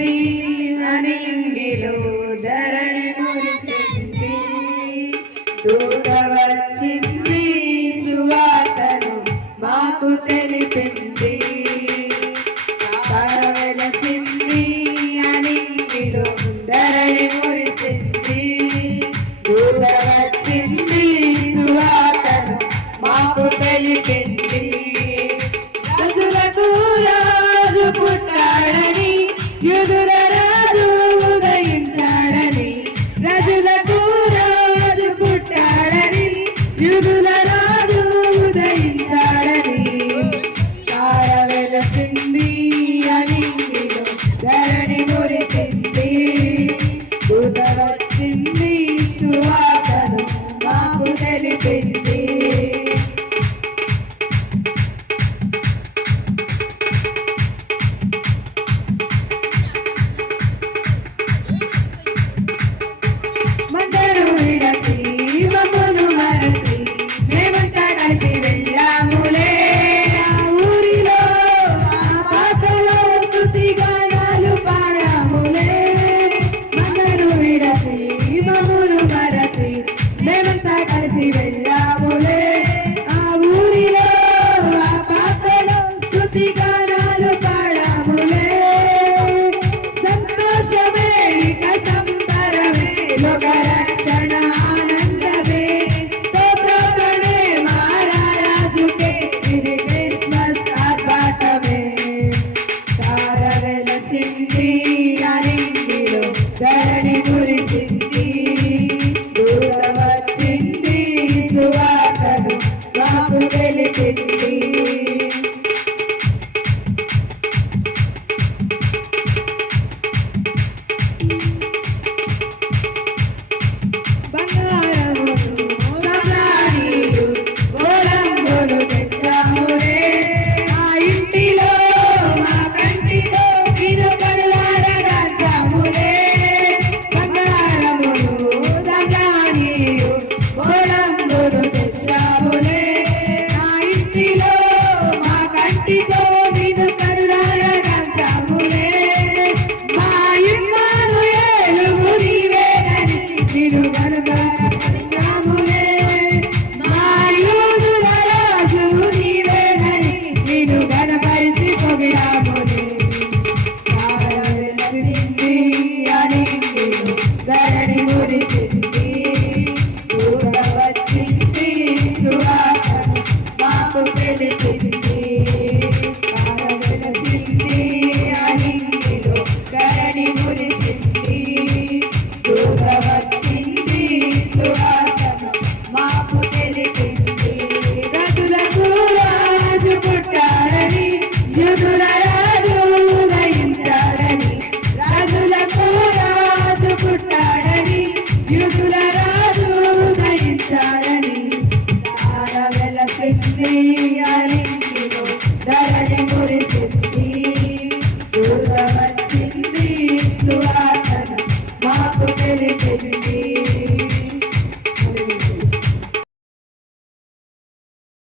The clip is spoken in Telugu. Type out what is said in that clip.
వచ్చింది అనింగిలో ధరణి మురిసింది దూత వచ్చింది సువార్తను మాకు తెలిపింది వెలసింది అనింగిలో ధరణి మురిసింది దూత వచ్చింది సువార్తను మాకు తెలిపింది రాజు పుట్టాడని యూదుల రాజు ఉదయించాడని రాజులకు రాజు పుట్టాడని యూదుల రాజు ఉదయించాడని తార వెలసింది అనింగిలో ధరణి మురిసింది దూత వచ్చింది సువార్తను మాకు తెలిపింది ధరణి మురిసింది దూత వచ్చింది సువార్తను మాకు తెలిపింది ధరణి మురిసింది దూత వచ్చింది సువార్తను మాకు తెలిపింది వెలసింది అనింగిలో ధరణి మురిసింది దూత వచ్చింది సువార్తను మాకు తెలిపింది రాజులకు రాజు పుట్టాడని యూదుల రాజు ఉదయించాడని రాజులకు పుట్టాడని యూదుల